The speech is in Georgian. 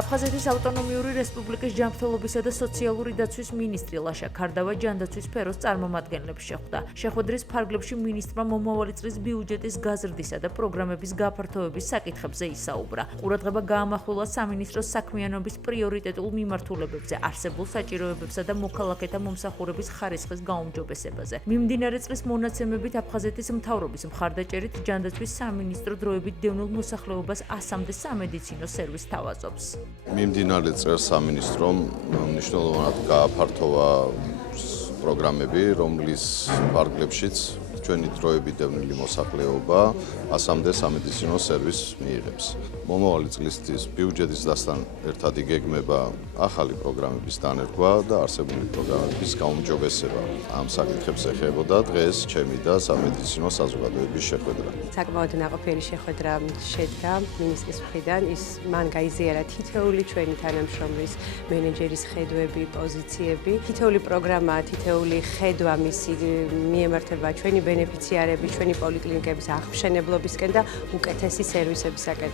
აფხაზეთის ავტონომიური რესპუბლიკის ჯანმრთელობისა და სოციალური დაცვის მინისტრი ლაშა ქარდავა ჯანდაცვის სფეროს წარმომადგენლებს შეხვდა. შეხვედრის ფარგლებში მინისტრმა მომავალი წლის ბიუჯეტის გაზრდისა და პროგრამების გაფართოების საკითხებზე ისაუბრა. ყურადღება გაამახვილა სამინისტროს საქმიანობის პრიორიტეტულ მიმართულებებზე, არსებულ საჭიროებებსა და მოქალაქეთა მომსახურების ხარისხის გაუმჯობესებაზე. მიმდინარე წლის მონაცემებით აფხაზეთის მთავრობის მხარდაჭერით ჯანდაცვის სამინისტრო დროებით დევნილ მოსახლეობას 100-მდე სამედიცინო სერვისს თავაზობს. მიმდინარე წელს სამინისტრომ მნიშვნელოვნად გააფართოვა პროგრამები, რომლის ფარგლებშიც ჩვენი დროებით დევნილი მოსახლეობა 100-მდე სამედიცინო სერვისს მიიღებს. მომავალი წლისთვის ბიუჯეტის დასთან ერთად იგეგმება ახალი პროგრამების დანერგვა და არსებული პროგრამების გაუმჯობესება. ამ საკითხებს ეხებოდა დღეს ჩემი და სამედიცინო საზოგადოების შეხვედრა. საკმაოდ ნაყოფიერი შეხვედრა შედგა მინისტრის მხრიდან. მან გაიზიარა თითოეული ჩვენი თანამშრომლის, მენეჯერის ხედვები, პოზიციები. თითოეული პროგრამა, თითოეული ხედვა მისი მიემართება ჩვენი ბენეფიციარების, ჩვენი პოლიკლინიკების აღმშენებლობისკენ და უკეთესი სერვისებისაკენ.